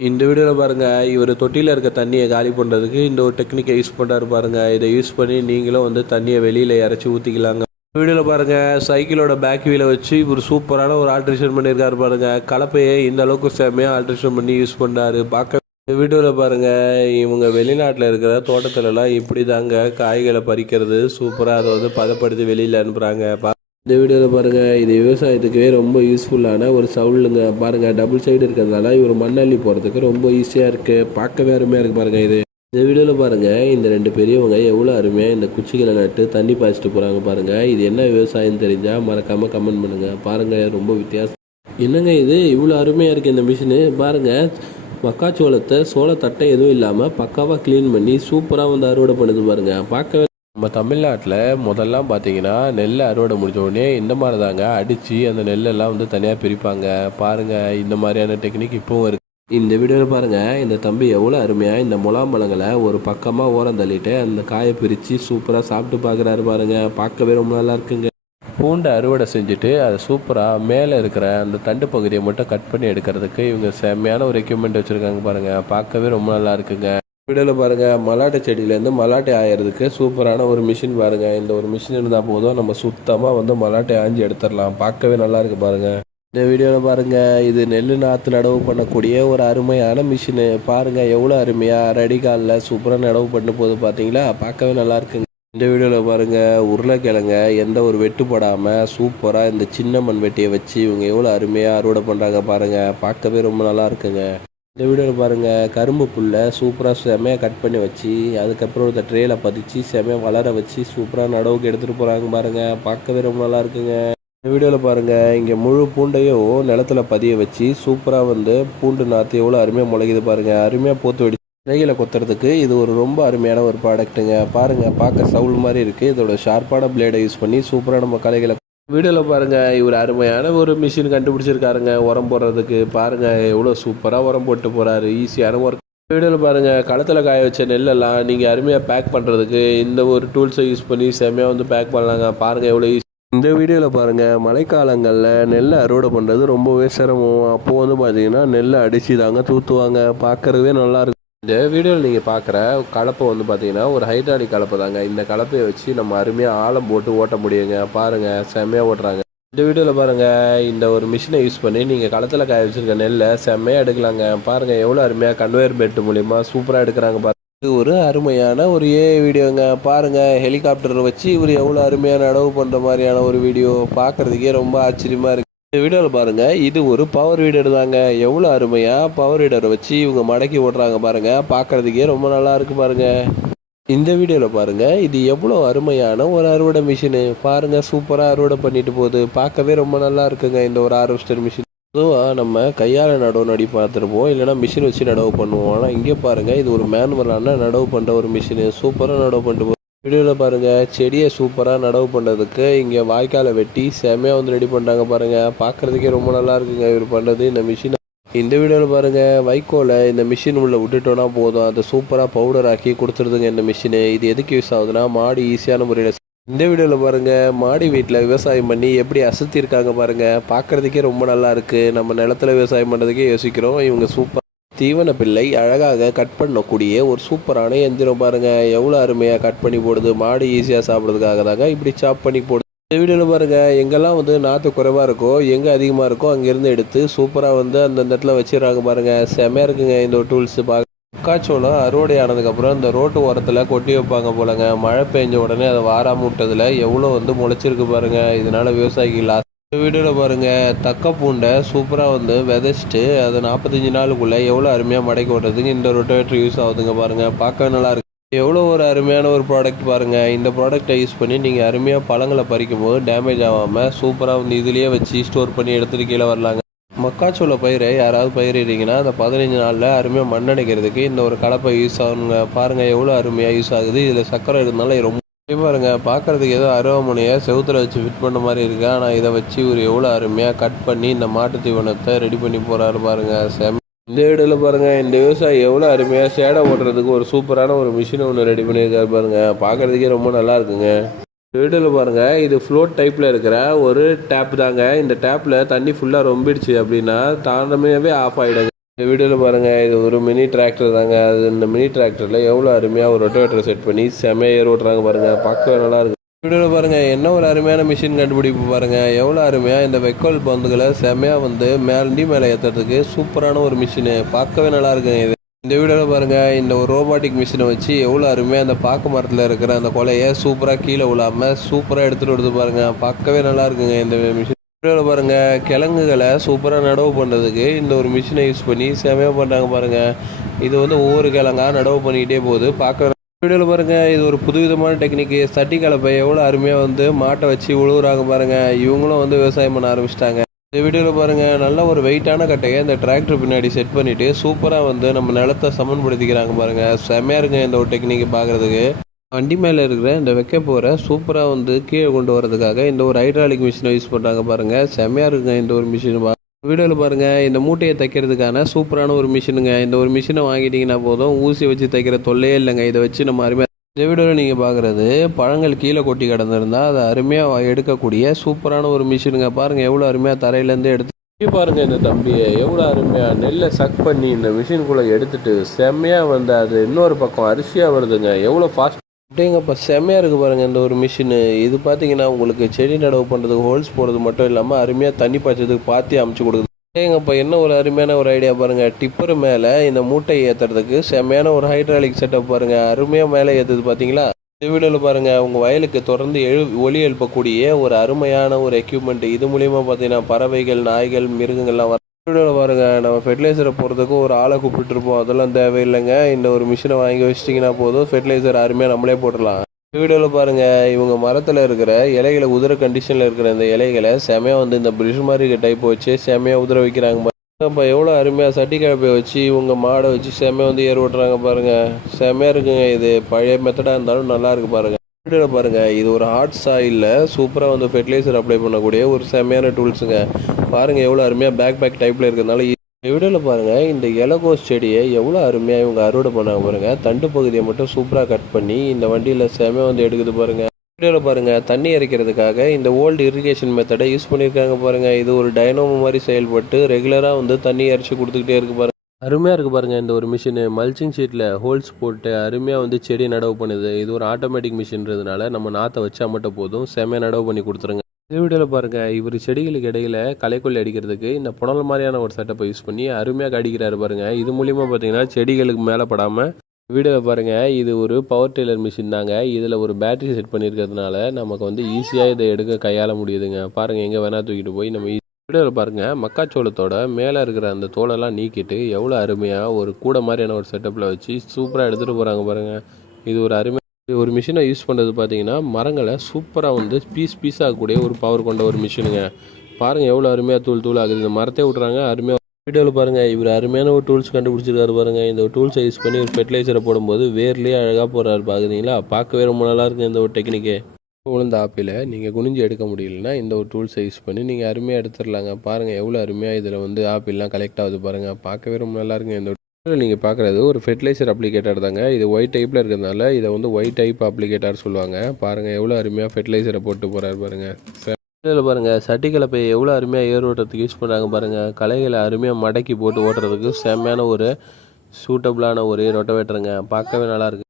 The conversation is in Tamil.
இந்த வீடியோவில் பாருங்கள் இவர் தொட்டியில் இருக்க தண்ணியை காலி பண்ணுறதுக்கு இந்த ஒரு டெக்னிக்கை யூஸ் பண்ணுறாரு பாருங்கள் இதை யூஸ் பண்ணி நீங்களும் வந்து தண்ணியை வெளியில் இறச்சி ஊற்றிக்கலாங்க வீடியோவில் பாருங்கள் சைக்கிளோட பேக் வீலை வச்சு இவர் சூப்பரான ஒரு ஆல்ட்ரேஷன் பண்ணியிருக்காரு பாருங்கள் கலப்பையை இந்த அளவுக்கு செம்மையாக ஆல்ட்ரேஷன் பண்ணி யூஸ் பண்ணாரு பார்க்க இந்த வீடியோவில் பாருங்கள் இவங்க வெளிநாட்டில் இருக்கிற தோட்டத்துலலாம் இப்படி தாங்க காய்களை பறிக்கிறது. சூப்பராக அதை வந்து பதப்படுத்தி வெளியில் அனுப்புகிறாங்க இந்த வீடியோவில் பாருங்கள் இது விவசாயத்துக்கே ரொம்ப யூஸ்ஃபுல்லான ஒரு சவுளுங்க. பாருங்கள் டபுள் சைடு இருக்கிறதுனால இவர் மண்ணள்ளி போகிறதுக்கு ரொம்ப ஈஸியாக இருக்குது பார்க்கவே அருமையாக இருக்குது பாருங்கள் இது. இந்த வீடியோவில் பாருங்கள் இந்த ரெண்டு பெரியவங்க எவ்வளோ அருமையாக இந்த குச்சிகளை நட்டு தண்ணி பாய்ச்சிட்டு போகிறாங்க பாருங்கள் இது என்ன விவசாயம் தெரிஞ்சால் மறக்காமல் கமெண்ட் பண்ணுங்கள் பாருங்கள் ரொம்ப வித்தியாசம். என்னங்க இது? இவ்வளோ அருமையாக இருக்குது இந்த மிஷினு பாருங்கள் மக்காச்சோளத்தை சோளத்தட்டை எதுவும் இல்லாமல் பக்காவாக க்ளீன் பண்ணி சூப்பராக வந்து அறுவடை பண்ணுது பாருங்கள் பார்க்கவே நம்ம தமிழ்நாட்டில் முதல்லாம் பார்த்தீங்கன்னா நெல் அறுவடை முடிஞ்ச உடனே இந்த மாதிரி தாங்க அடித்து அந்த நெல்லெல்லாம் வந்து தனியாக பிரிப்பாங்க. பாருங்கள் இந்த மாதிரியான டெக்னிக் இப்போவும் இருக்குது இந்த வீடியோவில் பாருங்கள் இந்த தம்பி எவ்வளோ அருமையாக இந்த முலாம்பழங்களை ஒரு பக்கமாக ஓரம் தள்ளிட்டு அந்த காயை பிரித்து சூப்பராக சாப்பிட்டு பார்க்குறாரு பாருங்கள் பார்க்கவே ரொம்ப நல்லா இருக்குங்க. பூண்டை அறுவடை செஞ்சுட்டு அதை சூப்பராக மேலே இருக்கிற அந்த தண்டு பகுதியை மட்டும் கட் பண்ணி எடுக்கிறதுக்கு இவங்க செம்மையான ஒரு எக்யூப்மெண்ட் வச்சுருக்காங்க பாருங்கள் பார்க்கவே ரொம்ப நல்லா இருக்குங்க. வீடியோவில் பாருங்கள் மலாட்டை செடியிலேருந்து மலாட்டை ஆயறதுக்கு சூப்பரான ஒரு மிஷின் பாருங்கள் இந்த ஒரு மிஷின் இருந்தால் போதும் நம்ம சுத்தமாக வந்து மலாட்டை ஆஞ்சி எடுத்துடலாம் பார்க்கவே நல்லாயிருக்கு பாருங்கள் இந்த வீடியோவில் பாருங்கள் இது நெல் நாற்று நடவு பண்ணக்கூடிய ஒரு அருமையான மிஷினு பாருங்கள் எவ்வளோ அருமையாக ரெடிகாலில் சூப்பராக நடவு பண்ண போது பார்த்தீங்களா பார்க்கவே நல்லா இருக்குங்க. இந்த வீடியோவில் பாருங்கள் உருளைக்கிழங்க எந்த ஒரு வெட்டு போடாமல் சூப்பராக இந்த சின்ன மண் வெட்டியை வச்சு இவங்க எவ்வளோ அருமையாக அறுவடை பண்ணுறாங்க பாருங்கள் பார்க்கவே ரொம்ப நல்லா இருக்குங்க. இந்த வீடியோவில் பாருங்கள் கரும்பு புல்லை சூப்பராக செமையாக கட் பண்ணி வச்சு அதுக்கப்புறம் இந்த ட்ரேயில் பதிச்சு செமையாக வளர வச்சு சூப்பராக நடவுக்கு எடுத்துகிட்டு போகிறாங்க பாருங்கள் பார்க்கவே ரொம்ப நல்லா இருக்குங்க. இந்த வீடியோவில் பாருங்கள் இங்கே முழு பூண்டையும் நிலத்துல பதிய வச்சு சூப்பராக வந்து பூண்டு நாற்று எவ்வளோ அருமையாக முளைக்குது பாருங்கள் அருமையாக போத்து வெடி இலைகளை கொத்துறதுக்கு இது ஒரு ரொம்ப அருமையான ஒரு ப்ராடக்ட்டுங்க பாருங்கள் பார்க்க சவுல் மாதிரி இருக்குது இதோட ஷார்ப்பான பிளேடை யூஸ் பண்ணி சூப்பராக நம்ம கலைகளை வீடியோவில் பாருங்கள் இவர் அருமையான ஒரு மிஷின் கண்டுபிடிச்சிருக்காருங்க. உரம் போடுறதுக்கு பாருங்கள் எவ்வளோ சூப்பராக உரம் போட்டு போகிறாரு ஈஸியான ஒர்க் வீடியோவில் பாருங்கள் களத்தில் காய வச்ச நெல்லெல்லாம் நீங்கள் அருமையாக பேக் பண்ணுறதுக்கு இந்த ஒரு டூல்ஸை யூஸ் பண்ணி செம்மையாக வந்து பேக் பண்ணலாங்க. பாருங்கள் எவ்வளோ ஈஸி இந்த வீடியோவில் பாருங்கள் மழைக்காலங்களில் நெல்லை அறுவடை பண்ணுறது ரொம்பவே சிரமம். அப்போது வந்து பார்த்தீங்கன்னா நெல்லை அடித்து தாங்க தூத்துவாங்க பார்க்கறதே நல்லாயிருக்கும் இந்த வீடியோவில் நீங்கள் பார்க்குற கலப்பை வந்து பார்த்தீங்கன்னா ஒரு ஹைட்ராலிக் கலப்பை தாங்க. இந்த கலப்பையை வச்சு நம்ம அருமையாக ஆழம் போட்டு ஓட்ட முடியுங்க. பாருங்கள் செம்மையாக ஓட்டுறாங்க. இந்த வீடியோவில் பாருங்கள் இந்த ஒரு மிஷினை யூஸ் பண்ணி நீங்கள் களத்தில் காய வச்சிருக்க நெல்லை செம்மையாக எடுக்கலாங்க. பாருங்கள் எவ்வளோ அருமையாக கன்வேயர் பெல்ட் மூலிமா சூப்பராக எடுக்கிறாங்க பாருங்க. இது ஒரு அருமையான ஒரு ஏ வீடியோங்க. பாருங்கள் ஹெலிகாப்டர் வச்சு இவர் எவ்வளோ அருமையாக நடவு பண்ணுற மாதிரியான ஒரு வீடியோ. பார்க்குறதுக்கே ரொம்ப ஆச்சரியமாக இருக்குது இந்த வீடியோவில் பாருங்கள் இது ஒரு பவர் வீடர் தாங்க. எவ்வளோ அருமையாக பவர் வீடரை வச்சு இவங்க மடக்கி ஓடுறாங்க பாருங்கள் பார்க்குறதுக்கே ரொம்ப நல்லா இருக்கு பாருங்கள் இந்த வீடியோவில் பாருங்கள் இது எவ்வளோ அருமையான ஒரு அறுவடை மிஷினு பாருங்கள் சூப்பராக அறுவடை பண்ணிட்டு போகுது. பார்க்கவே ரொம்ப நல்லா இருக்குங்க இந்த ஒரு ஹார்வெஸ்டர் மிஷின் பொதுவாக நம்ம கையால் நடவு நடி பார்த்துருப்போம். இல்லைனா மிஷின் வச்சு நடவு பண்ணுவோம். ஆனால் இங்கே பாருங்கள் இது ஒரு மேனுவலான நடவு பண்ணுற ஒரு மிஷினு சூப்பராக நடவு பண்ணிட்டு வீடியோவில் பாருங்கள் செடியை சூப்பராக நடவு பண்ணுறதுக்கு இங்கே வாய்க்காலை வெட்டி செமையாக வந்து ரெடி பண்ணுறாங்க பாருங்கள் பார்க்குறதுக்கே ரொம்ப நல்லா இருக்குங்க இவர் பண்ணுறது இந்த மிஷின் இந்த வீடியோவில் பாருங்கள் வைக்கோலை இந்த மிஷின் உள்ளே விட்டுட்டோன்னா போதும். அதை சூப்பராக பவுடர் ஆக்கி கொடுத்துருதுங்க இந்த மிஷினு இது எதுக்கு யூஸ் ஆகுதுன்னா மாடு ஈஸியான முறையில் இந்த வீடியோவில் பாருங்கள் மாடி வீட்டில் விவசாயம் பண்ணி எப்படி அசத்திருக்காங்க பாருங்கள் பார்க்குறதுக்கே ரொம்ப நல்லா இருக்குது நம்ம நிலத்துல விவசாயம் பண்ணுறதுக்கே யோசிக்கிறோம். இவங்க சூப்பர் தீவன பிள்ளை அழகாக கட் பண்ணக்கூடிய ஒரு சூப்பரான எந்திரம் பாருங்கள் எவ்வளோ அருமையாக கட் பண்ணி போடுது. மாடு ஈஸியாக சாப்பிட்றதுக்காக தாங்க இப்படி சாப் பண்ணி போடுது. இந்த வீடியோவில் பாருங்கள் எங்கெல்லாம் வந்து நாற்று குறைவாக இருக்கோ எங்கே அதிகமாக இருக்கோ அங்கேருந்து எடுத்து சூப்பராக வந்து அந்த இடத்துல வச்சிடறாங்க பாருங்கள் செமையாக இருக்குங்க இந்த டூல்ஸு பார்க்க மக்காச்சோளம் அறுவடை ஆனதுக்கப்புறம் இந்த ரோட்டு ஓரத்தில் கொட்டி வைப்பாங்க போலங்க. மழை பெஞ்ச உடனே அதை வாராம விட்டதில் எவ்வளோ வந்து முளைச்சிருக்கு பாருங்க. இதனால விவசாயிகள் லாஸ் இந்த வீடியோவில் பாருங்கள் தக்க பூண்டை சூப்பராக வந்து விதைச்சிட்டு அதை நாற்பத்தஞ்சு நாளுக்குள்ளே எவ்வளோ அருமையாக மடக்கி ஓட்டுறதுக்கு இந்த ரொட்டவேட்டர் யூஸ் ஆகுதுங்க பாருங்கள் பார்க்க நல்லா இருக்கு. எவ்வளோ ஒரு அருமையான ஒரு ப்ராடக்ட் பாருங்கள் இந்த ப்ராடக்ட்டை யூஸ் பண்ணி நீங்கள் அருமையாக பழங்களை பறிக்கும் போது டேமேஜ் ஆகாமல் சூப்பராக வந்து இதுலேயே வச்சு ஸ்டோர் பண்ணி எடுத்துகிட்டு கீழே வரலாங்க. மக்காச்சோள பயிரை யாராவது பயிரிடுறீங்கன்னா அந்த பதினஞ்சு நாளில் அருமையாக மண்ணடைக்கிறதுக்கு இந்த ஒரு கலப்பை யூஸ் ஆகுங்க. பாருங்கள் எவ்வளோ அருமையாக யூஸ் ஆகுது. இதில் சக்கரை இருந்தாலும் ரொம்ப பாருங்க பார்க்கறதுக்கு ஏதோ அருவாமனையை செவுத்துல வச்சு ஃபிட் பண்ண மாதிரி இருக்கு. ஆனால் இதை வச்சு ஒரு எவ்வளோ அருமையாக கட் பண்ணி இந்த மாட்டு தீவனத்தை ரெடி பண்ணி போகிறாரு பாருங்க. செம் இந்த வீடியோவில் பாருங்க இந்த விவசாயி எவ்வளோ அருமையாக சேடை ஓட்டுறதுக்கு ஒரு சூப்பரான ஒரு மிஷினை ஒன்று ரெடி பண்ணியிருக்காரு பாருங்க. பார்க்கறதுக்கே ரொம்ப நல்லா இருக்குங்க. வீடியோவில் பாருங்கள் இது ஃப்ளோட் டைப்பில் இருக்கிற ஒரு டேப் தாங்க. இந்த டேப்பில் தண்ணி ஃபுல்லாக ரொம்பிடுச்சு அப்படின்னா தானமாகவே ஆஃப் ஆகிடுங்க இந்த வீடியோவில் பாருங்கள் இது ஒரு மினி டிராக்டர் தாங்க. அது இந்த மினி டிராக்டரில் எவ்வளோ அருமையாக ஒரு ரொட்டோவேட்டர் செட் பண்ணி செமையாக ஏர் ஓட்டுறாங்க பாருங்கள் பார்க்கவே நல்லா இருக்கு. வீடியோவில் பாருங்கள் என்ன ஒரு அருமையான மிஷின் கண்டுபிடிப்பு பாருங்கள் எவ்வளோ அருமையாக இந்த வெக்கோல் பந்துகளை செமையாக வந்து மேலண்டி மேலே ஏற்றுறதுக்கு சூப்பரான ஒரு மிஷினு பார்க்கவே நல்லா இருக்குங்க இது இந்த வீடியோவில் பாருங்கள் இந்த ஒரு ரோபாட்டிக் மிஷினை வச்சு எவ்வளோ அருமையாக அந்த பாக்கு மரத்தில் இருக்கிற அந்த கொலையை சூப்பராக கீழே விழாமல் சூப்பராக எடுத்துகிட்டு வருது பாருங்கள் பார்க்கவே நல்லா இருக்குங்க இந்த மிஷின் வீடியோவில் பாருங்கள் கிழங்குகளை சூப்பராக நடவு பண்ணுறதுக்கு இந்த ஒரு மிஷினை யூஸ் பண்ணி செமையாக பண்ணுறாங்க பாருங்கள் இது வந்து ஒவ்வொரு கிழங்கா நடவு பண்ணிக்கிட்டே போகுது. பார்க்க வீடியோவில் பாருங்கள் இது ஒரு புதுவிதமான டெக்னிக்கு சட்டி கலப்பை எவ்வளோ அருமையாக வந்து மாட்டை வச்சு உழுவுறாங்க பாருங்கள் இவங்களும் வந்து விவசாயம் பண்ண ஆரம்பிச்சிட்டாங்க. இந்த வீடியோவில் பாருங்கள் நல்ல ஒரு வெயிட்டான கட்டையை இந்த டிராக்டர் பின்னாடி செட் பண்ணிவிட்டு சூப்பராக வந்து நம்ம நிலத்தை சமன்படுத்திக்கிறாங்க பாருங்கள் செம்மையாக இருக்குங்க இந்த ஒரு டெக்னிக்கை பார்க்குறதுக்கு. வண்டி மேலே இருக்கிற இந்த வைக்க போகிற சூப்பராக வந்து கீழே கொண்டு வரதுக்காக இந்த ஒரு ஹைட்ராலிக் மிஷினை யூஸ் பண்ணுறாங்க பாருங்கள் செம்மையாக இருக்குங்க இந்த ஒரு மிஷின் வீடியோவில் பாருங்கள் இந்த மூட்டையை தைக்கிறதுக்கான சூப்பரான ஒரு மிஷினுங்க இந்த ஒரு மிஷினை வாங்கிட்டீங்கன்னா போதும். ஊசி வச்சு தைக்கிற தொல்லையே இல்லைங்க. இதை வச்சு நம்ம அருமையாக இந்த வீடியோவில் நீங்கள் பார்க்குறது பழங்கள் கீழே கொட்டி கிடந்திருந்தா அதை அருமையாக எடுக்கக்கூடிய சூப்பரான ஒரு மிஷினுங்க பாருங்கள் எவ்வளோ அருமையாக தரையிலேருந்து எடுத்து இங்கே பாருங்கள் இந்த தம்பியை எவ்வளோ அருமையாக நெல்லை சக் பண்ணி இந்த மிஷின்குள்ளே எடுத்துகிட்டு செம்மையாக வந்து அது இன்னொரு பக்கம் அரிசியாக வருதுங்க. எவ்வளோ ஃபாஸ்ட் அப்படிங்கப்பா செம்மையாக இருக்குது பாருங்கள் இந்த ஒரு மிஷினு இது பார்த்தீங்கன்னா உங்களுக்கு செடி நடவு பண்ணுறதுக்கு ஹோல்ஸ் போடுறது மட்டும் இல்லாமல் அருமையாக தண்ணி பாய்ச்சதுக்கு பாத்தி அமைச்சு கொடுக்குது. ஏங்கப்பா என்ன ஒரு அருமையான ஒரு ஐடியா பாருங்கள் டிப்பர் மேலே இந்த மூட்டையை ஏற்றுறதுக்கு செம்மையான ஒரு ஹைட்ராலிக் செட்டப் பாருங்கள் அருமையாக மேலே ஏற்றுது பார்த்தீங்களா இந்த வீடியோவில் பாருங்கள் உங்கள் வயலுக்கு தொடர்ந்து எழு ஒலி எழுப்பக்கூடிய ஒரு அருமையான ஒரு எக்யூப்மெண்ட் இது மூலியமாக பார்த்தீங்கன்னா பறவைகள் நாய்கள் மிருகங்கள்லாம் வர வீடியோவில் பாருங்கள் நம்ம ஃபெர்டிலைசரை போகிறதுக்கு ஒரு ஆளை கூப்பிட்டுருப்போம் அதெல்லாம் தேவையில்லைங்க. இந்த ஒரு மிஷினை வாங்கி வச்சிட்டிங்கன்னா போதும். ஃபெர்டிலைசர் அருமையாக நம்மளே போட்டுடலாம். வீடியோவில் பாருங்கள் இவங்க மரத்தில் இருக்கிற இலைகளை உதிர கண்டிஷனில் இருக்கிற இந்த இலைகளை செமையாக வந்து இந்த பிரிஷ் மாதிரி டைப் வச்சு செமையாக உதிர வைக்கிறாங்க அப்போ எவ்வளோ அருமையாக சட்டி கிழப்பை வச்சு இவங்க மாடை வச்சு செமையாக வந்து ஏர் ஓட்டுறாங்க பாருங்கள் செமையாக இருக்குங்க இது. பழைய மெத்தடாக இருந்தாலும் நல்லா இருக்குது பாருங்கள் வீடியோவில் பாருங்கள் இது ஒரு ஹாட் சாயிலில் சூப்பராக வந்து ஃபெர்டிலைசர் அப்ளை பண்ணக்கூடிய ஒரு செமையான டூல்ஸுங்க பாருங்கள் எவ்வளோ அருமையாக பேக் பேக் டைப்பில் இருக்கிறதுனால இந்த வீடியோவில் பாருங்கள் இந்த இலகோஸ் செடியை எவ்வளோ அருமையாக இவங்க அறுவடை பண்ணாங்க பாருங்கள் தண்டு பகுதியை மட்டும் சூப்பராக கட் பண்ணி இந்த வண்டியில் செமையாக வந்து எடுக்குது பாருங்கள் வீடியோவில் பாருங்கள் தண்ணி இறைக்கிறதுக்காக இந்த ஓல்டு இரிகேஷன் மெத்தடை யூஸ் பண்ணியிருக்காங்க பாருங்கள் இது ஒரு டைனோமோ மாதிரி செயல்பட்டு ரெகுலராக வந்து தண்ணி இறைச்சி கொடுத்துக்கிட்டே இருக்கு பாருங்கள் அருமையாக இருக்குது பாருங்கள் இந்த ஒரு மிஷினு மல்ச்சிங் ஷீட்டில் ஹோல்ஸ் போட்டு அருமையாக வந்து செடி நடவு பண்ணுது. இது ஒரு ஆட்டோமேட்டிக் மிஷின்றதுனால நம்ம நாற்றை வச்சா மட்டும் போதும். செமையாக நடவு பண்ணி கொடுத்துருங்க. இந்த வீடியோவில் பாருங்கள் இவர் செடிகளுக்கு இடையில களைக்கொல்லி அடிக்கிறதுக்கு இந்த புனல் மாதிரியான ஒரு செட்டப்பை யூஸ் பண்ணி அருமையாக அடிக்கிறாரு பாருங்கள் இது மூலிமா பார்த்தீங்கன்னா செடிகளுக்கு மேலே படாமல் வீடியோவில் பாருங்கள் இது ஒரு பவர் டெய்லர் மிஷின் தாங்க. இதில் ஒரு பேட்டரி செட் பண்ணியிருக்கிறதுனால நமக்கு வந்து ஈஸியாக இதை எடுக்க கையாள முடியுதுங்க. பாருங்கள் எங்கே வேணால் தூக்கிட்டு போய் நம்ம வீடியோவில் பாருங்கள் மக்காச்சோளத்தோட மேலே இருக்கிற அந்த தோலெல்லாம் நீக்கிட்டு எவ்வளோ அருமையாக ஒரு கூட மாதிரியான ஒரு செட்டப்பில் வச்சு சூப்பராக எடுத்துகிட்டு போகிறாங்க பாருங்கள் இது ஒரு அருமை ஒரு மிஷினை யூஸ் பண்ணுறது பார்த்தீங்கன்னா மரங்களை சூப்பராக வந்து பீஸ் பீஸாக கூடிய ஒரு பவர் கொண்ட ஒரு மிஷினுங்க பாருங்கள் எவ்வளோ அருமையாக தூள் தூள் ஆகுது இந்த மரத்தை விட்றாங்க அருமையாக வீடியோவில் பாருங்கள் இவர் அருமையான ஒரு டூல்ஸ் கண்டுபிடிச்சிருக்காரு பாருங்கள் இந்த டூல்ஸை யூஸ் பண்ணி ஒரு ஃபெர்டிலைசரை போடும்போது வேர்லேயே அழகாக போகிறாரு பார்க்குறீங்களா பார்க்கவே ரொம்ப நல்லாயிருக்கு இந்த ஒரு டெக்னிக்கு உளுந்த ஆப்பில் நீங்கள் குனிஞ்சு எடுக்க முடியலன்னா இந்த ஒரு டூல்ஸை யூஸ் பண்ணி நீங்கள் அருமையாக எடுத்துடலாங்க. பாருங்கள் எவ்வளோ அருமையாக இதில் வந்து ஆப்பிள்லாம் கலெக்ட் ஆகுது பாருங்கள் பார்க்கவே ரொம்ப நல்லா இருக்குங்க இந்த நீங்கள் பார்க்குறது ஒரு ஃபெர்டிலைசர் அப்ளிகேட்டர் தாங்க. இது ஒயிட் டைப்பில் இருக்கிறதுனால இதை வந்து ஒயிட் டைப் அப்ளிகேட்டர் சொல்லுவாங்க. பாருங்கள் எவ்வளோ அருமையாக ஃபெர்டிலைசரை போட்டு போகிறாரு பாருங்கள் இதில் பாருங்கள் சட்டி கலப்பை எவ்வளோ அருமையாக ஏர் ஓட்டுறதுக்கு யூஸ் பண்ணுறாங்க பாருங்கள் களைகளை அருமையாக மடக்கி போட்டு ஓட்டுறதுக்கு செம்மையான ஒரு சூட்டபிளான ஒரு ரொட்டவேட்டருங்க பார்க்கவே நல்லா இருக்கு.